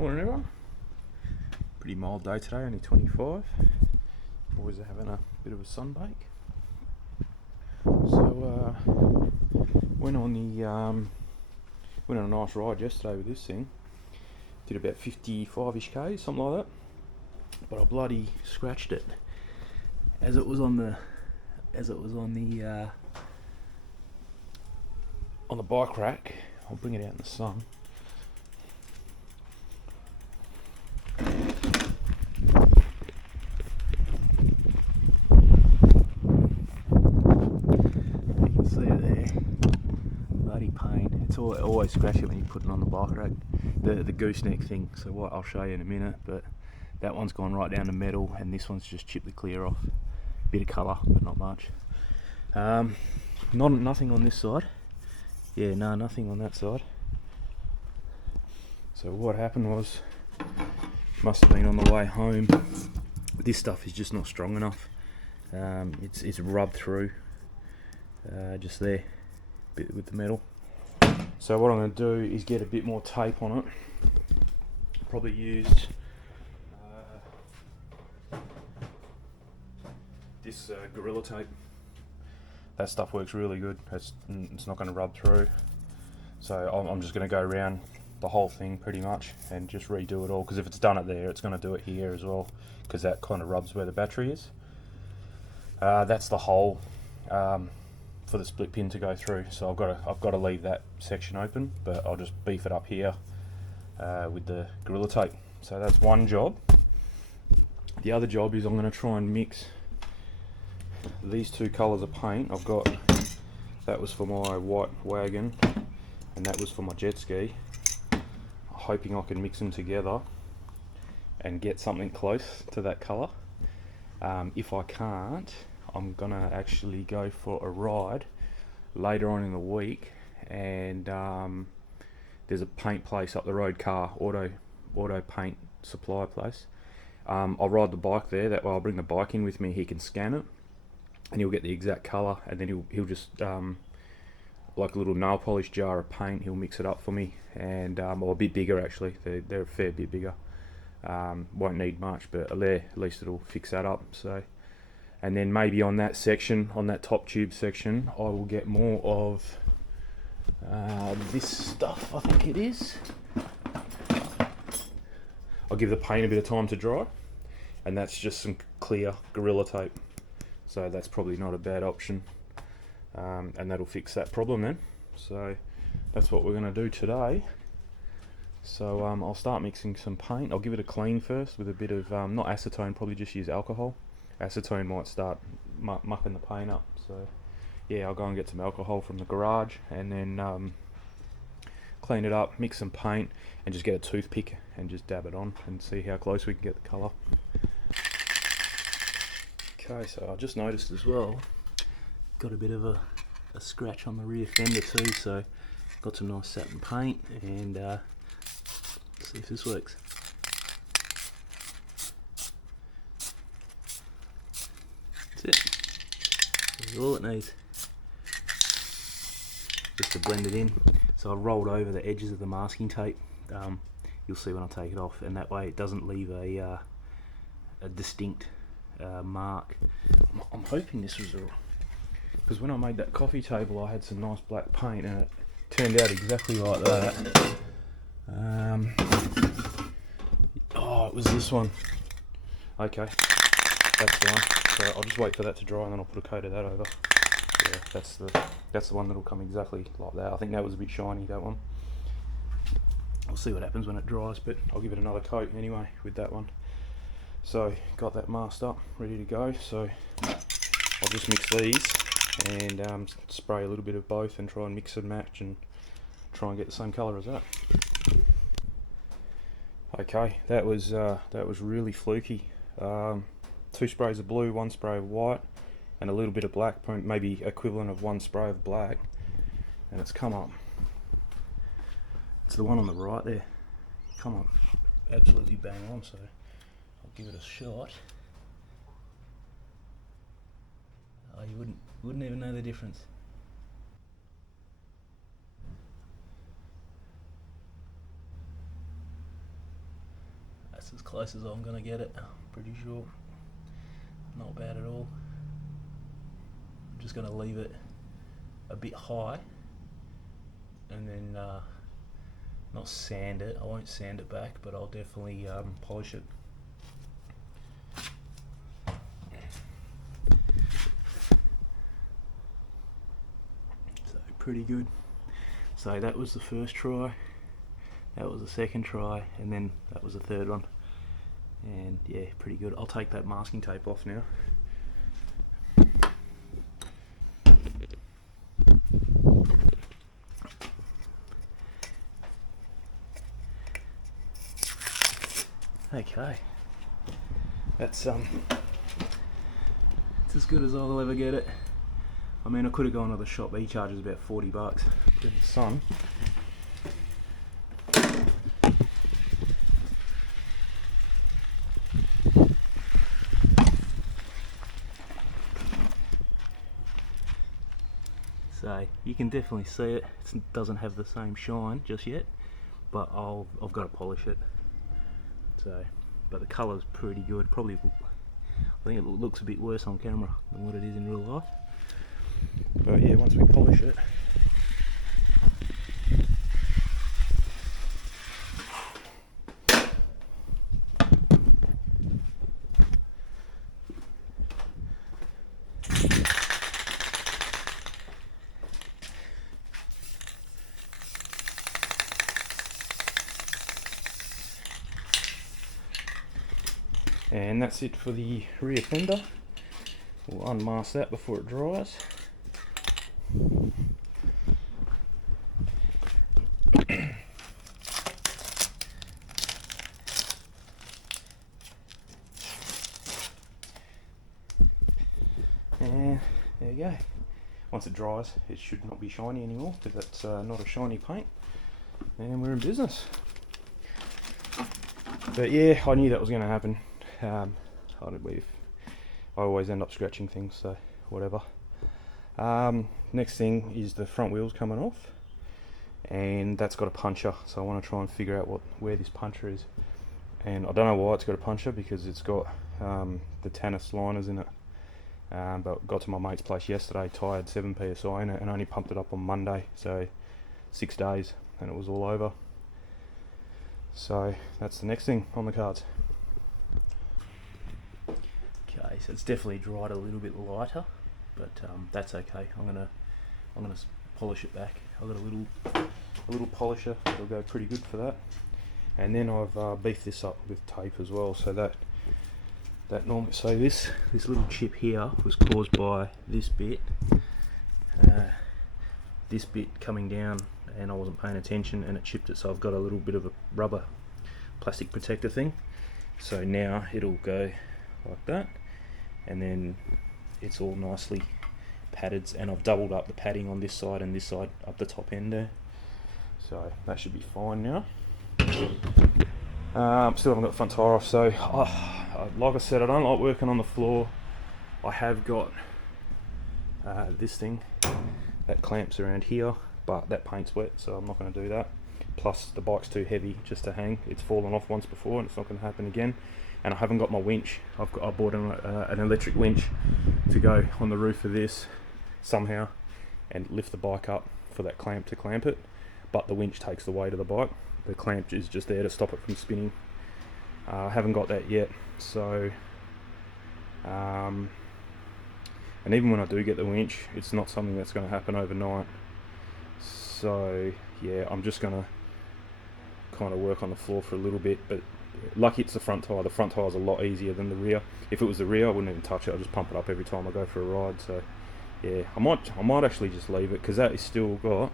Morning everyone. Pretty mild day today, only 25. Boys are having a bit of a sunbake. So went on a nice ride yesterday with this thing. Did about 55ish k's, something like that. But I bloody scratched it as it was on the bike rack. I'll bring it out in the sun. Always scratch it when you put it on the bike rack, the gooseneck thing. So what I'll show you in a minute, but that one's gone right down to metal and this one's just chipped the clear off. Bit of colour but not much. Nothing on this side. Yeah, no, nothing on that side. So what happened was, must have been on the way home. This stuff is just not strong enough. It's rubbed through just there, bit with the metal. So what I'm going to do is get a bit more tape on it. Probably used this Gorilla Tape. That stuff works really good. It's not going to rub through. So I'm just going to go around the whole thing pretty much and just redo it all, because if it's done it there, it's going to do it here as well, because that kind of rubs where the battery is. That's the hole for the split pin to go through, so I've got to leave that section open, but I'll just beef it up here with the Gorilla Tape. So that's one job. The other job is I'm going to try and mix these two colours of paint. I've got, that was for my white wagon and that was for my jet ski. I'm hoping I can mix them together and get something close to that colour. If I can't, I'm gonna actually go for a ride later on in the week, and there's a paint place up the road, auto paint supply place. I'll ride the bike there. That way I'll bring the bike in with me. He can scan it and he'll get the exact colour, and then he'll just like a little nail polish jar of paint, he'll mix it up for me, and or a bit bigger actually. They're a fair bit bigger. Won't need much, but at least it'll fix that up. So, and then maybe on that section, on that top tube section, I will get more of this stuff, I think it is. I'll give the paint a bit of time to dry, and that's just some clear Gorilla Tape. So that's probably not a bad option, and that'll fix that problem then. So that's what we're going to do today. So I'll start mixing some paint. I'll give it a clean first with a bit of, not acetone, probably just use alcohol. Acetone might start mucking the paint up. So yeah, I'll go and get some alcohol from the garage and then clean it up, mix some paint, and just get a toothpick and just dab it on and see how close we can get the colour. Okay, so I just noticed as well, got a bit of a scratch on the rear fender too, so got some nice satin paint, and see if this works. That's it. That's all it needs. Just to blend it in. So I rolled over the edges of the masking tape. You'll see when I take it off, and that way it doesn't leave a distinct mark. I'm hoping this was because when I made that coffee table, I had some nice black paint, and it turned out exactly like that. Oh, it was this one. Okay, that's the one. So I'll just wait for that to dry and then I'll put a coat of that over. Yeah, that's the one that'll come exactly like that. I think that was a bit shiny, that one. We'll see what happens when it dries, but I'll give it another coat anyway with that one. So got that masked up, ready to go. So I'll just mix these and spray a little bit of both and try and mix and match and try and get the same colour as that. Okay, that was really fluky. 2 sprays of blue, 1 spray of white, and a little bit of black, maybe equivalent of 1 spray of black, and it's come up. It's the one on the right there. Come up absolutely bang on, so I'll give it a shot. Oh, you wouldn't even know the difference. That's as close as I'm gonna get it, pretty sure. Not bad at all. I'm just gonna leave it a bit high and then not sand it. I won't sand it back, but I'll definitely polish it. So pretty good. So that was the first try, that was the second try, and then that was the third one. And yeah, pretty good. I'll take that masking tape off now. Okay, that's it's as good as I'll ever get it. I mean, I could have gone to the shop. He charges about $40. Put it in the sun. So you can definitely see it. It doesn't have the same shine just yet, but I've got to polish it. So, but the colour's pretty good. Probably, I think it looks a bit worse on camera than what it is in real life. But yeah, once we polish it, and that's it for the rear fender. We'll unmask that before it dries. And there you go. Once it dries, it should not be shiny anymore because that's not a shiny paint. And we're in business. But yeah, I knew that was going to happen. I don't believe I always end up scratching things, so whatever. Next thing is the front wheels coming off, and that's got a puncher, so I want to try and figure out where this puncher is. And I don't know why it's got a puncher, because it's got the Tannis liners in it. But got to my mate's place yesterday, tired 7 psi in it, and only pumped it up on Monday, so 6 days, and it was all over. So that's the next thing on the cards. Okay, so it's definitely dried a little bit lighter, but that's okay. I'm gonna polish it back. I've got a little polisher that'll go pretty good for that. And then I've beefed this up with tape as well, so that normally, so this little chip here was caused by this bit coming down, and I wasn't paying attention and it chipped it, so I've got a little bit of a rubber plastic protector thing. So now it'll go like that, and then it's all nicely padded, and I've doubled up the padding on this side and this side up the top end there, so that should be fine now. Still haven't got the front tyre off, so like I said, I don't like working on the floor. I have got this thing that clamps around here, but that paint's wet, so I'm not going to do that. Plus the bike's too heavy just to hang. It's fallen off once before and it's not going to happen again. And I haven't got my winch. I bought an electric winch to go on the roof of this somehow and lift the bike up for that clamp to clamp it, but the winch takes the weight of the bike. The clamp is just there to stop it from spinning. I haven't got that yet, so and even when I do get the winch, it's not something that's going to happen overnight. So yeah, I'm just going to kind of work on the floor for a little bit, but lucky it's the front tyre. The front tyre is a lot easier than the rear. If it was the rear, I wouldn't even touch it. I'll just pump it up every time I go for a ride. So yeah, I might actually just leave it, because that is still got,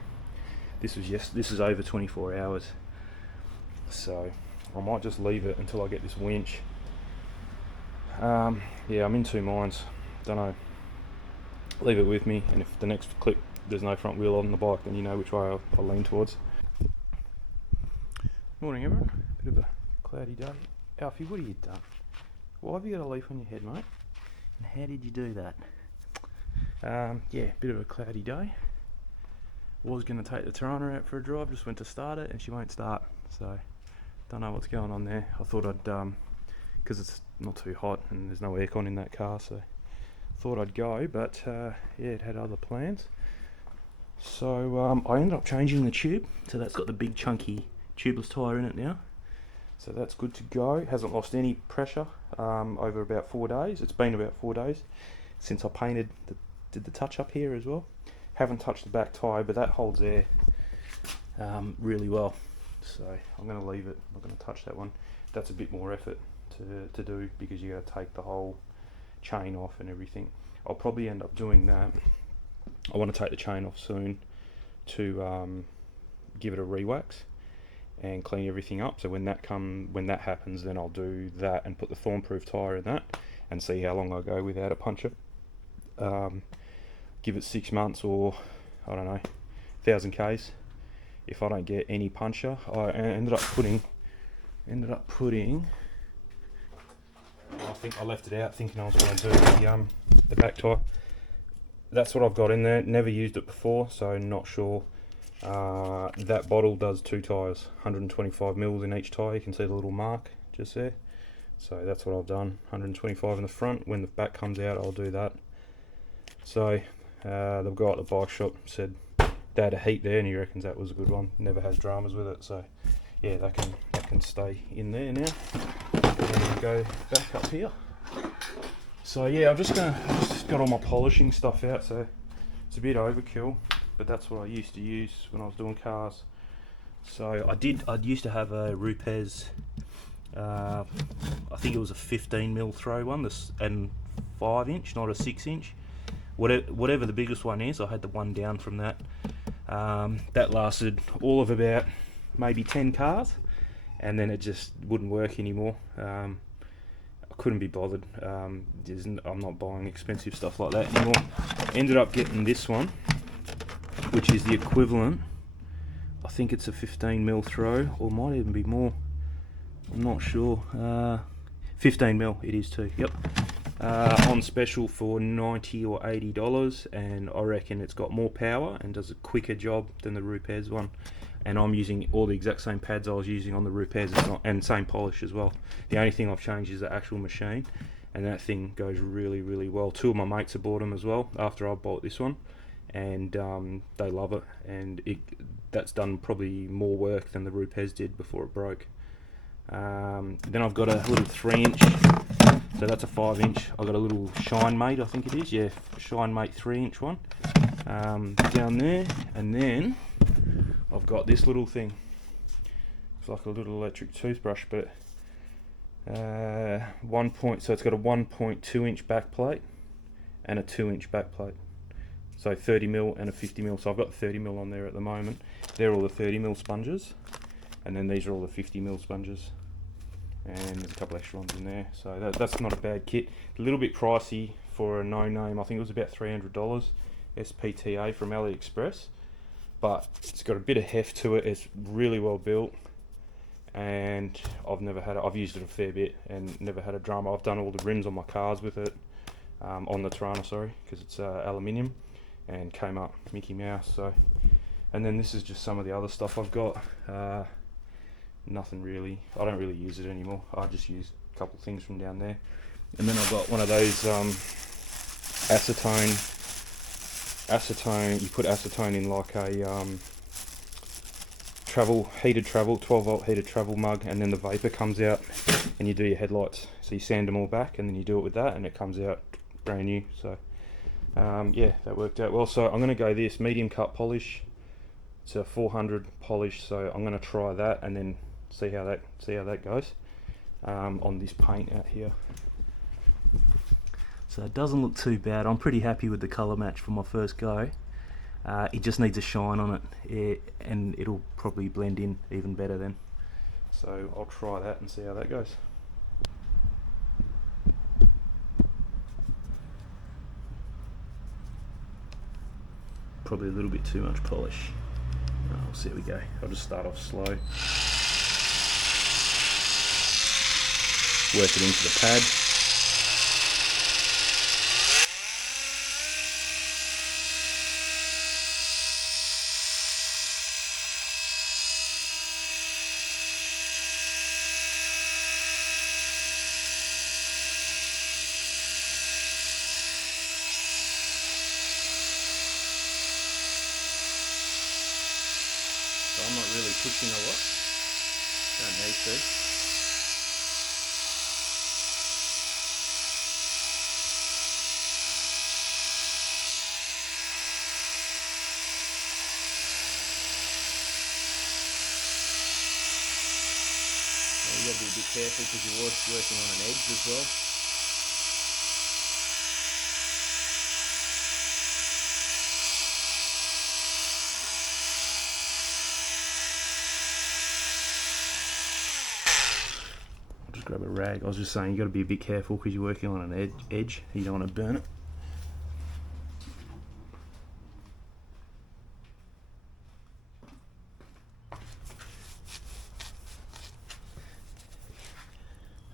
this is over 24 hours. So I might just leave it until I get this winch. Yeah, I'm in two minds. Don't know. Leave it with me, and if the next clip there's no front wheel on the bike, then you know which way I'll lean towards. Morning everyone. Bit of a cloudy day. Alfie, what have you done? Why have you got a leaf on your head, mate? And how did you do that? Yeah, bit of a cloudy day. Was going to take the Tirana out for a drive, just went to start it and she won't start. So Don't know what's going on there. I thought I'd, because it's not too hot and there's no aircon in that car, so thought I'd go, but yeah, it had other plans. So I ended up changing the tube, so that's got the big chunky tubeless tyre in it now. So that's good to go. Hasn't lost any pressure over about 4 days. It's been about 4 days since I did the touch up here as well. Haven't touched the back tyre, but that holds air really well. So I'm going to leave it. I'm not going to touch that one. That's a bit more effort to do because you got to take the whole chain off and everything. I'll probably end up doing that. I want to take the chain off soon to give it a re-wax and clean everything up. So when that happens, then I'll do that and put the thorn-proof tyre in that and see how long I go without a puncher. Give it 6 months or I don't know, 1,000 Ks. If I don't get any puncher, I ended up putting. I think I left it out thinking I was going to do the back tyre. That's what I've got in there. Never used it before, so not sure. That bottle does 2 tyres, 125 mils in each tyre. You can see the little mark just there. So that's what I've done. 125 in the front. When the back comes out, I'll do that. So the guy at the bike shop said they had a heat there, and he reckons that was a good one. Never has dramas with it. So yeah, that can stay in there now. And go back up here. So yeah, I've just got all my polishing stuff out, so it's a bit overkill, but that's what I used to use when I was doing cars. So I used to have a Rupes, I think it was a 15mm throw one, and 5-inch, not a 6-inch. Whatever the biggest one is, I had the one down from that. That lasted all of about maybe 10 cars, and then it just wouldn't work anymore. I couldn't be bothered. I'm not buying expensive stuff like that anymore. Ended up getting this one, which is the equivalent. I think it's a 15mm throw, or might even be more. I'm not sure. 15mm it is too. Yep. On special for $90 or $80, and I reckon it's got more power and does a quicker job than the Rupes one. And I'm using all the exact same pads I was using on the Rupes, and same polish as well. The only thing I've changed is the actual machine, and that thing goes really, really well. 2 of my mates have bought them as well after I bought this one, and they love it. And that's done probably more work than the Rupes did before it broke. Then I've got a little 3-inch, so that's a 5-inch. I've got a little Shine Mate, I think it is, yeah, Shine Mate 3-inch one down there, and then I've got this little thing. It's like a little electric toothbrush, but so it's got a 1.2-inch back plate and a 2-inch back plate. So 30mm and a 50mm. So I've got 30mm on there at the moment. They're all the 30mm sponges, and then these are all the 50mm sponges. And there's a couple extra ones in there. So that's not a bad kit. A little bit pricey for a no-name. I think it was about $300 SPTA from AliExpress. But it's got a bit of heft to it. It's really well built, and I've used it a fair bit and never had a drama. I've done all the rims on my cars with it, on the Torana, sorry, because it's aluminium, and came up Mickey Mouse. So, and then this is just some of the other stuff I've got. Nothing really. I don't really use it anymore. I just use a couple things from down there, and then I've got one of those acetone. You put acetone in like a heated travel 12-volt heated travel mug, and then the vapor comes out, and you do your headlights. So you sand them all back, and then you do it with that, and it comes out brand new. So yeah, that worked out well. So I'm going to go this medium cut polish. It's a 400 polish, so I'm going to try that and then see how that goes on this paint out here. So it doesn't look too bad. I'm pretty happy with the colour match for my first go. It just needs a shine on it, and it'll probably blend in even better then. So I'll try that and see how that goes. Probably a little bit too much polish. Oh, so there we go. I'll just start off slow. Work it into the pad. pushing a lot. Don't need to. You got to be a bit careful because you're working on an edge as well. I'll just grab a rag. I was just saying you got to be a bit careful because you're working on an edge. You don't want to burn it.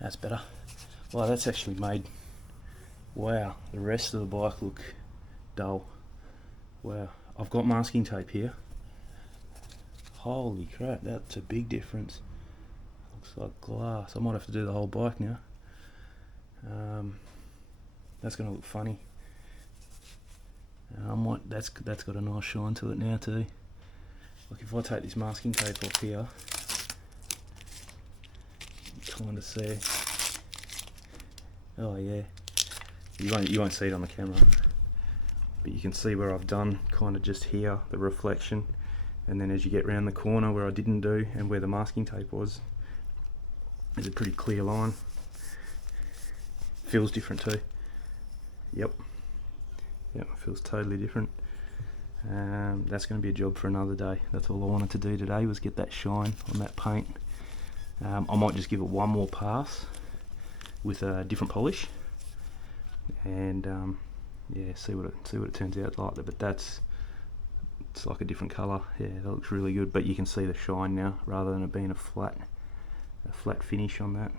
That's better. Well, that's actually made, wow, the rest of the bike look dull. Wow, I've got masking tape here. Holy crap, that's a big difference. Looks like glass. I might have to do the whole bike now. That's gonna look funny. That's got a nice shine to it now too. Like if I take this masking tape off here, kind of see. Oh yeah, you won't see it on the camera, but you can see where I've done kind of just here the reflection, and then as you get round the corner where I didn't do and where the masking tape was, there's a pretty clear line. Feels different too. Yep, feels totally different. That's going to be a job for another day. That's all I wanted to do today, was get that shine on that paint. I might just give it one more pass with a different polish, and yeah, see what it turns out like. But it's like a different colour. Yeah, that looks really good. But you can see the shine now, rather than it being a flat finish on that.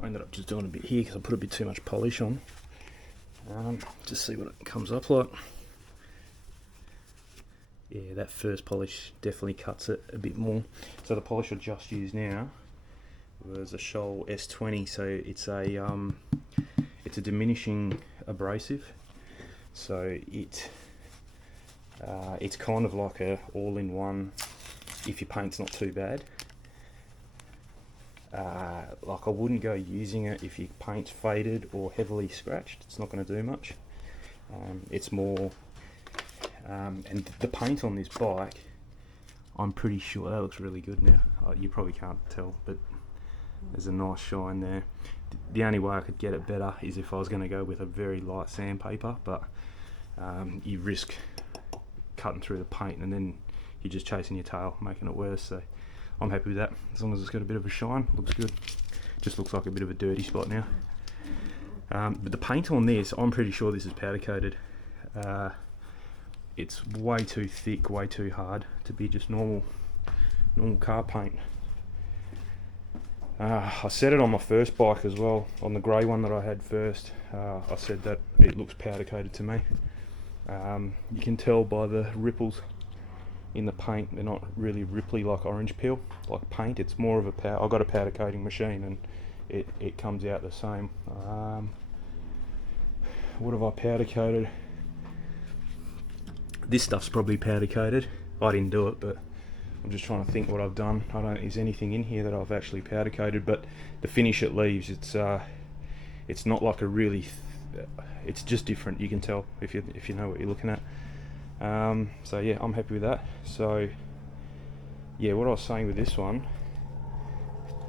I ended up just doing a bit here because I put a bit too much polish on. Just see what it comes up like. Yeah, that first polish definitely cuts it a bit more. So the polish I just used now was a Scholl S20. So it's a diminishing abrasive. So it's kind of like a all-in-one if your paint's not too bad. Like I wouldn't go using it if your paint's faded or heavily scratched. It's not going to do much. It's more, and the paint on this bike, I'm pretty sure that looks really good now. You probably can't tell, but there's a nice shine there. The only way I could get it better is if I was going to go with a very light sandpaper, but you risk cutting through the paint and then you're just chasing your tail, making it worse. So I'm happy with that, as long as it's got a bit of a shine. Looks good. Just looks like a bit of a dirty spot now. But the paint on this, I'm pretty sure this is powder coated. It's way too thick, way too hard to be just normal car paint. I said it on my first bike as well, on the grey one that I had first. I said that it looks powder coated to me. You can tell by the ripples in the paint. They're not really ripply like orange peel, like paint. It's more of a powder. I've got a powder coating machine and it comes out the same. What have I powder coated? This stuff's probably powder coated. I didn't do it, but I'm just trying to think what I've done. I don't. Is anything in here that I've actually powder coated? But the finish it leaves, it's not like a really. It's just different. You can tell if you know what you're looking at. So yeah, I'm happy with that. So yeah, what I was saying with this one,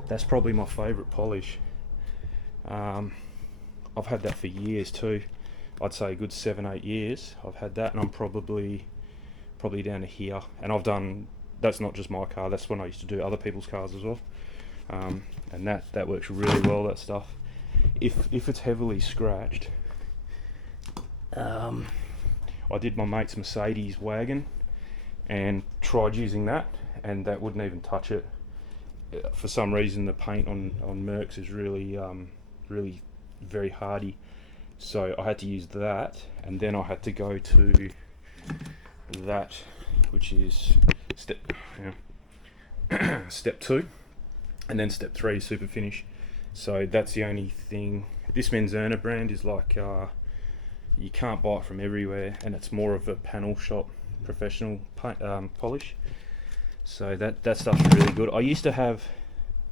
that's probably my favourite polish. I've had that for years too. I'd say a good 7-8 years I've had that, and I'm probably down to here. And I've done, that's not just my car, that's when I used to do other people's cars as well. And that works really well, that stuff. If it's heavily scratched, I did my mate's Mercedes wagon and tried using that, and that wouldn't even touch it. For some reason, the paint on Mercs is really, really very hardy. So I had to use that, and then I had to go to that, which is step 2, and then step 3 super finish. So that's the only thing. This Menzerna brand is like you can't buy it from everywhere, and it's more of a panel shop professional polish. So that stuff's really good. I used to have,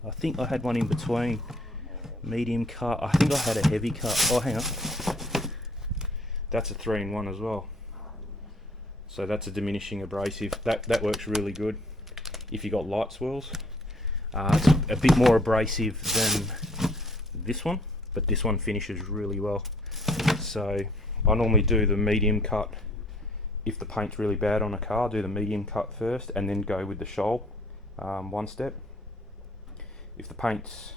I think I had one in between, medium cut. I think I had a heavy cut. Oh, hang on. That's a 3-in-1 as well. So that's a diminishing abrasive. That works really good if you got light swirls. It's a bit more abrasive than this one, but this one finishes really well. So I normally do the medium cut. If the paint's really bad on a car, do the medium cut first and then go with the shoal one step. If the paint's,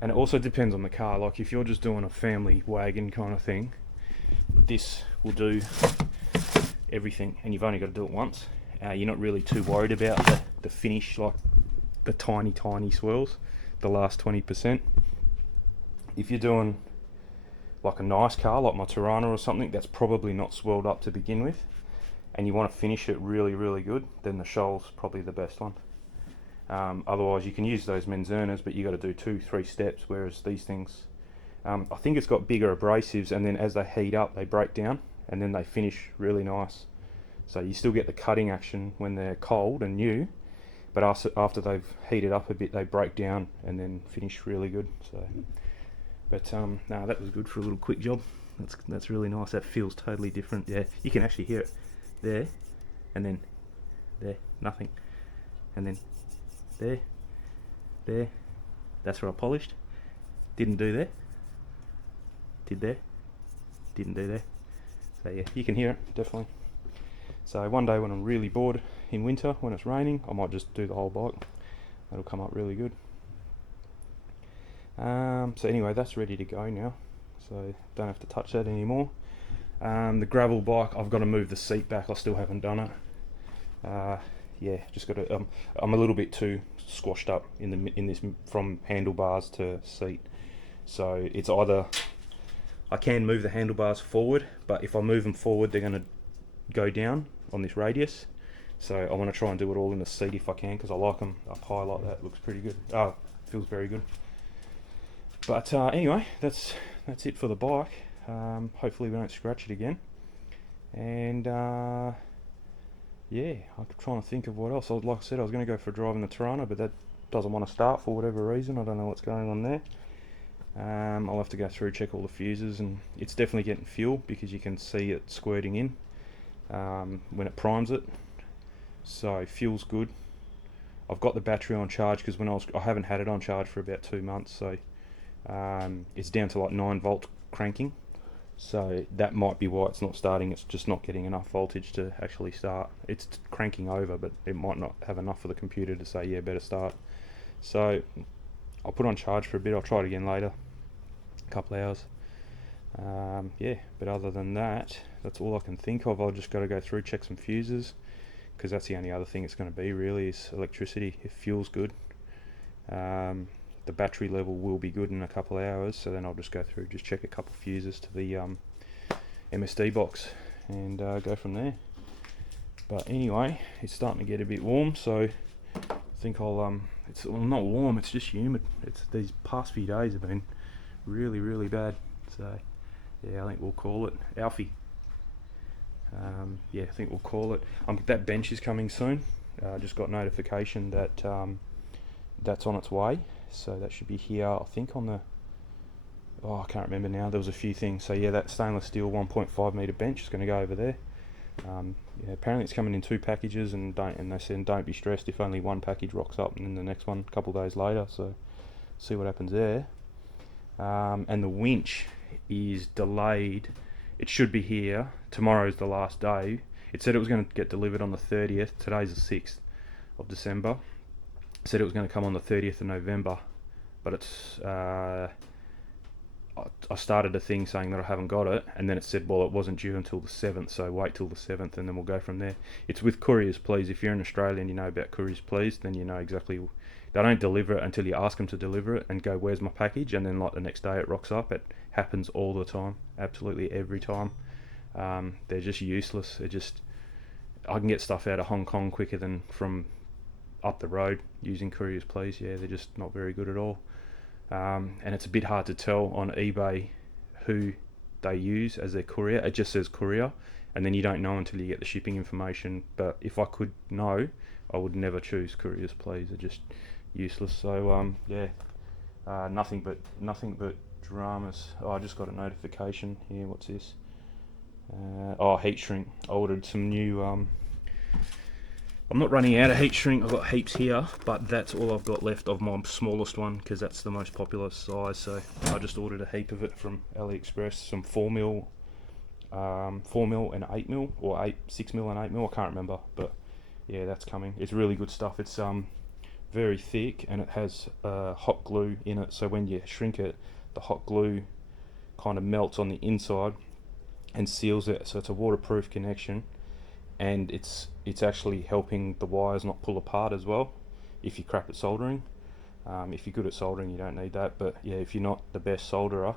and it also depends on the car, like if you're just doing a family wagon kind of thing, this will do everything and you've only got to do it once. You're not really too worried about the finish, like the tiny swirls, the last 20%. If you're doing like a nice car like my Tirana or something that's probably not swirled up to begin with, and you want to finish it really good, then the shoal's probably the best one. Otherwise you can use those Menzernas, but you got to do 2-3 steps, whereas these things, I think it's got bigger abrasives, and then as they heat up they break down and then they finish really nice. So you still get the cutting action when they're cold and new, but after they've heated up a bit they break down and then finish really good. So, but no, that was good for a little quick job. That's really nice. That feels totally different. Yeah, you can actually hear it there, and then there, nothing, and then there. That's where I polished. Didn't do there. Did there. Didn't do there. So yeah, you can hear it definitely. So one day when I'm really bored in winter, when it's raining, I might just do the whole bike. That'll come up really good. So anyway, that's ready to go now, so don't have to touch that anymore. The gravel bike, I've got to move the seat back. I still haven't done it. Yeah, just got to. I'm a little bit too squashed up in this from handlebars to seat. So it's either I can move the handlebars forward, but if I move them forward, they're going to go down on this radius. So I want to try and do it all in the seat if I can, because I like them up high like that. Looks pretty good. Feels very good. But anyway, that's it for the bike. Hopefully we don't scratch it again. And yeah, I'm trying to think of what else. Like I said, I was going to go for a drive in the Tirana, but that doesn't want to start for whatever reason. I don't know what's going on there. I'll have to go through, check all the fuses, and it's definitely getting fuel because you can see it squirting in when it primes it. So fuel's good. I've got the battery on charge because I haven't had it on charge for about 2 months, so it's down to like 9 volt cranking. So that might be why it's not starting. It's just not getting enough voltage to actually start. It's cranking over, but it might not have enough for the computer to say, yeah, better start. So I'll put it on charge for a bit. I'll try it again later, a couple of hours. Yeah, but other than that, that's all I can think of. I've just got to go through, check some fuses, because that's the only other thing it's going to be really is electricity. If fuel's good, the battery level will be good in a couple of hours, so then I'll just go through, just check a couple of fuses to the MSD box and go from there. But anyway, it's starting to get a bit warm, so I think I'll it's not warm, it's just humid. These past few days have been really bad, so yeah, I think we'll call it Alfie. Yeah, I think we'll call it. That bench is coming soon. Just got notification that that's on its way, so that should be here, I think, on the, I can't remember now, there was a few things. So yeah, that stainless steel 1.5 metre bench is going to go over there. Yeah, apparently it's coming in 2 packages, and they said don't be stressed if only one package rocks up, and then the next one a couple of days later, so see what happens there. And the winch is delayed. It should be here. Tomorrow's the last day. It said it was going to get delivered on the 30th. Today's the 6th of December. It said it was going to come on the 30th of November, but it's I started a thing saying that I haven't got it, and then it said, well, it wasn't due until the 7th, so wait till the 7th, and then we'll go from there. It's with Couriers Please. If you're in Australia and you know about Couriers Please, then you know exactly. They don't deliver it until you ask them to deliver it and go, where's my package? And then like the next day it rocks up. It happens all the time, absolutely every time. They're just useless. I can get stuff out of Hong Kong quicker than from up the road using Couriers Please. Yeah, they're just not very good at all. And it's a bit hard to tell on eBay who they use as their courier. It just says courier, and then you don't know until you get the shipping information. But if I could know, I would never choose Couriers Please. They're just useless. So nothing but dramas. Oh, I just got a notification here. What's this? Heat shrink. I ordered some new. I'm not running out of heat shrink. I've got heaps here, but that's all I've got left of my smallest one because that's the most popular size. So I just ordered a heap of it from AliExpress. Some 4mm, 4mm and 8mm, or 6mm and 8mm. I can't remember, but yeah, that's coming. It's really good stuff. It's very thick and it has hot glue in it. So when you shrink it, the hot glue kind of melts on the inside and seals it. So it's a waterproof connection. And it's actually helping the wires not pull apart as well if you're crap at soldering. If you're good at soldering, you don't need that, but yeah, if you're not the best solderer,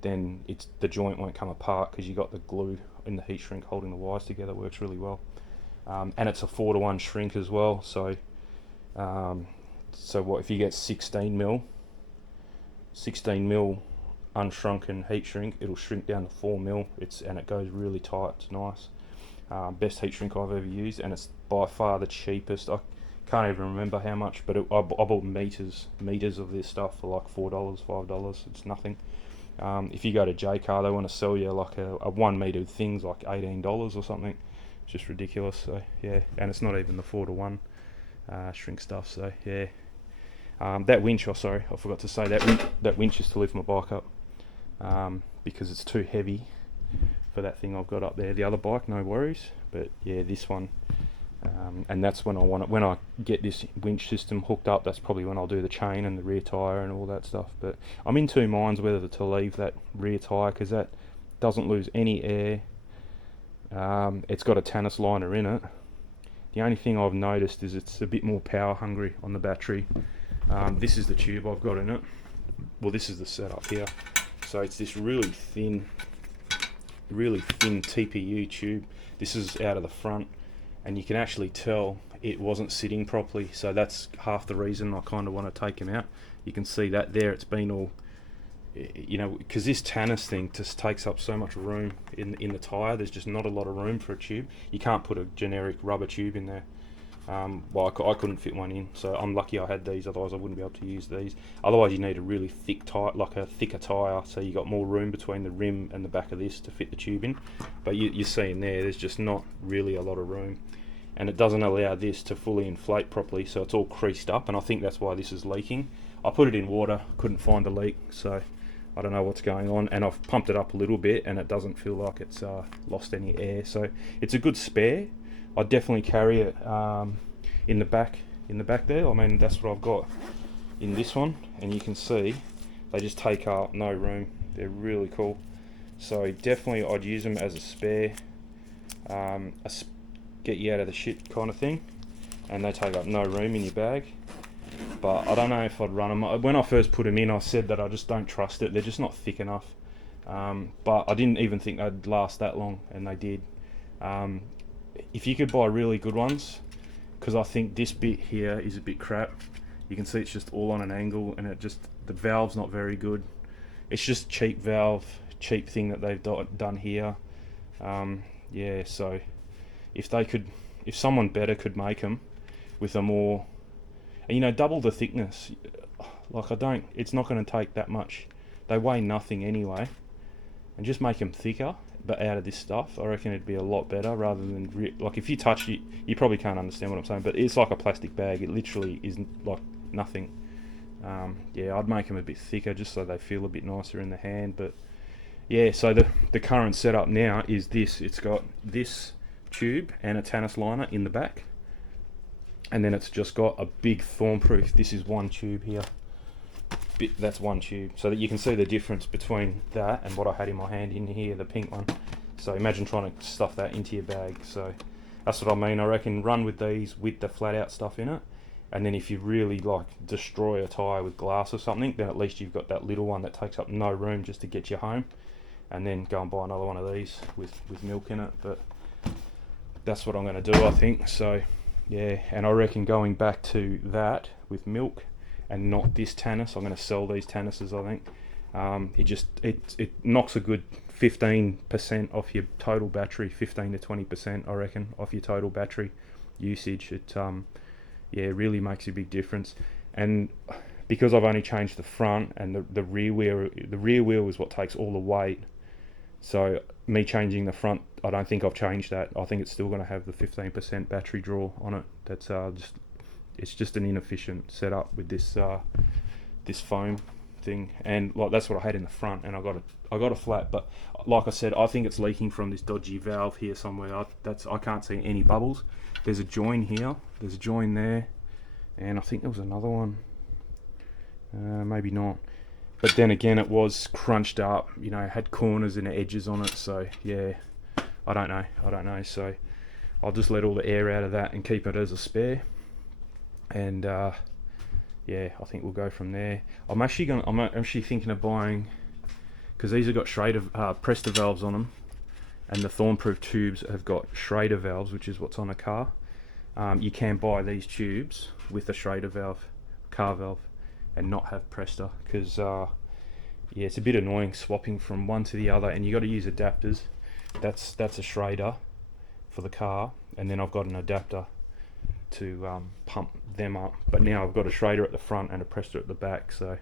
then the joint won't come apart because you got the glue in the heat shrink holding the wires together. It works really well. And it's a 4-to-1 shrink as well, so what if you get 16mm unshrunken heat shrink, it'll shrink down to 4mm. And it goes really tight. It's nice. Best heat shrink I've ever used, and it's by far the cheapest. I can't even remember how much, but I bought meters of this stuff for like $4, $5. It's nothing. If you go to Jaycar, they want to sell you like a 1 meter thing's like $18 or something. It's just ridiculous. So yeah, and it's not even the 4-to-1 shrink stuff. So yeah, that winch. I forgot to say that winch is to lift my bike up because it's too heavy for that thing I've got up there. The other bike, no worries, but yeah, this one, and that's when when I get this winch system hooked up, that's probably when I'll do the chain and the rear tyre and all that stuff. But I'm in two minds whether to leave that rear tyre because that doesn't lose any air. It's got a Tannis liner in it. The only thing I've noticed is it's a bit more power hungry on the battery. This is the tube I've got in it. Well, this is the setup here. So it's this really thin TPU tube. This is out of the front, and you can actually tell it wasn't sitting properly, so that's half the reason I kind of want to take him out. You can see that there, it's been all, because this Tannis thing just takes up so much room in the tyre. There's just not a lot of room for a tube. You can't put a generic rubber tube in there. I couldn't fit one in, so I'm lucky I had these, otherwise I wouldn't be able to use these. Otherwise you need a really thick tyre, like a thicker tyre, so you got more room between the rim and the back of this to fit the tube in. But you're seeing there's just not really a lot of room, and it doesn't allow this to fully inflate properly, so it's all creased up, and I think that's why this is leaking. I put it in water, couldn't find a leak, so I don't know what's going on, and I've pumped it up a little bit and it doesn't feel like it's lost any air, so it's a good spare. I definitely carry it in the back there. I mean, that's what I've got in this one, and you can see they just take up no room. They're really cool, so definitely I'd use them as a spare, get you out of the shit kind of thing, and they take up no room in your bag. But I don't know if I'd run them. When I first put them in, I said that I just don't trust it. They're just not thick enough, but I didn't even think they'd last that long, and they did. If you could buy really good ones, because I think this bit here is a bit crap. You can see it's just all on an angle, and the valve's not very good. It's just cheap valve, cheap thing that they've done here. Yeah, so if someone better could make them with a more, double the thickness, it's not going to take that much. They weigh nothing anyway, and just make them thicker, but out of this stuff, I reckon it'd be a lot better rather than if you touch it, you probably can't understand what I'm saying, but it's like a plastic bag. It literally is like nothing. Yeah, I'd make them a bit thicker just so they feel a bit nicer in the hand. But yeah, so the current setup now is this. It's got this tube and a Tannis liner in the back, and then it's just got a big Thornproof. This is one tube here. bit, that's one tube, so that you can see the difference between that and what I had in my hand in here, the pink one. So imagine trying to stuff that into your bag. So that's what I mean. I reckon run with these with the flat out stuff in it, and then if you really like destroy a tyre with glass or something, then at least you've got that little one that takes up no room just to get you home, and then go and buy another one of these with milk in it. But that's what I'm going to do, I think. So yeah, and I reckon going back to that with milk and not this Tannis, I'm going to sell these Tannises, I think. It knocks a good 15% off your total battery, 15 to 20% I reckon off your total battery usage. It really makes a big difference. And because I've only changed the front and the rear wheel is what takes all the weight. So me changing the front, I don't think I've changed that. I think it's still going to have the 15% battery draw on it. That's it's just an inefficient setup with this this foam thing, and like that's what I had in the front, and I got a flat. But like I said, I think it's leaking from this dodgy valve here somewhere. I can't see any bubbles. There's a join here, there's a join there, and I think there was another one. Maybe not. But then again, it was crunched up, you know, had corners and edges on it. So yeah, I don't know. So I'll just let all the air out of that and keep it as a spare. And yeah, I think we'll go from there. I'm actually thinking of buying, because these have got Schrader Presta valves on them, and the Thornproof tubes have got Schrader valves, which is what's on a car. You can buy these tubes with a Schrader valve, car valve, and not have Presta, because yeah, it's a bit annoying swapping from one to the other, and you got to use adapters. That's a Schrader for the car, and then I've got an adapter to pump them up. But now I've got a Schrader at the front and a Presta at the back. So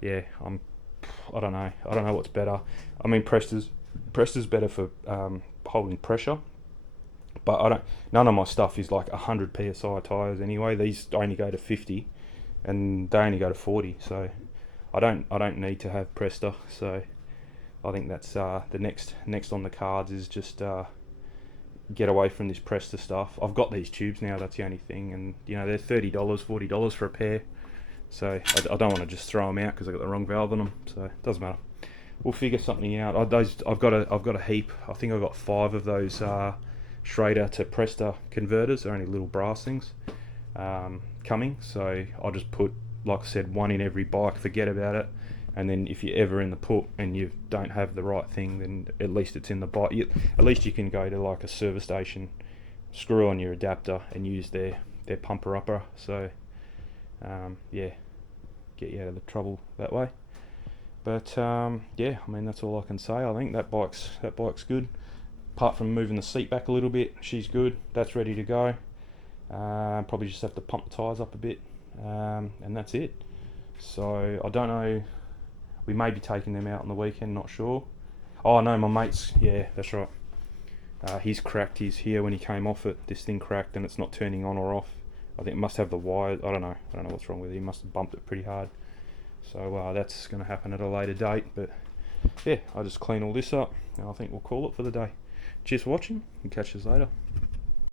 yeah, I don't know what's better. I mean, Presta's better for holding pressure, but none of my stuff is like 100 psi tires anyway. These only go to 50 and they only go to 40, so I don't need to have Presta. So I think that's the next on the cards is just get away from this Presta stuff. I've got these tubes now, that's the only thing, and you know, they're $30, $40 for a pair, so I don't want to just throw them out because I got the wrong valve on them. So it doesn't matter, we'll figure something out. I've got a heap. I think I've got 5 of those Schrader to Presta converters. They're only little brass things coming, so I'll just put, like I said, one in every bike, forget about it. And then if you're ever in the put and you don't have the right thing, then at least it's in the bike. At least you can go to like a service station, screw on your adapter and use their pumper upper. So yeah, get you out of the trouble that way. But yeah, I mean, that's all I can say. I think that bike's good. Apart from moving the seat back a little bit, she's good. That's ready to go. Probably just have to pump the tyres up a bit, and that's it. So I don't know. We may be taking them out on the weekend, not sure. Oh no, my mate's, yeah, that's right. He's cracked his here when he came off it. This thing cracked and it's not turning on or off. I think it must have the wires. I don't know what's wrong with it. He must have bumped it pretty hard. So that's going to happen at a later date. But yeah, I'll just clean all this up and I think we'll call it for the day. Cheers for watching and catch us later.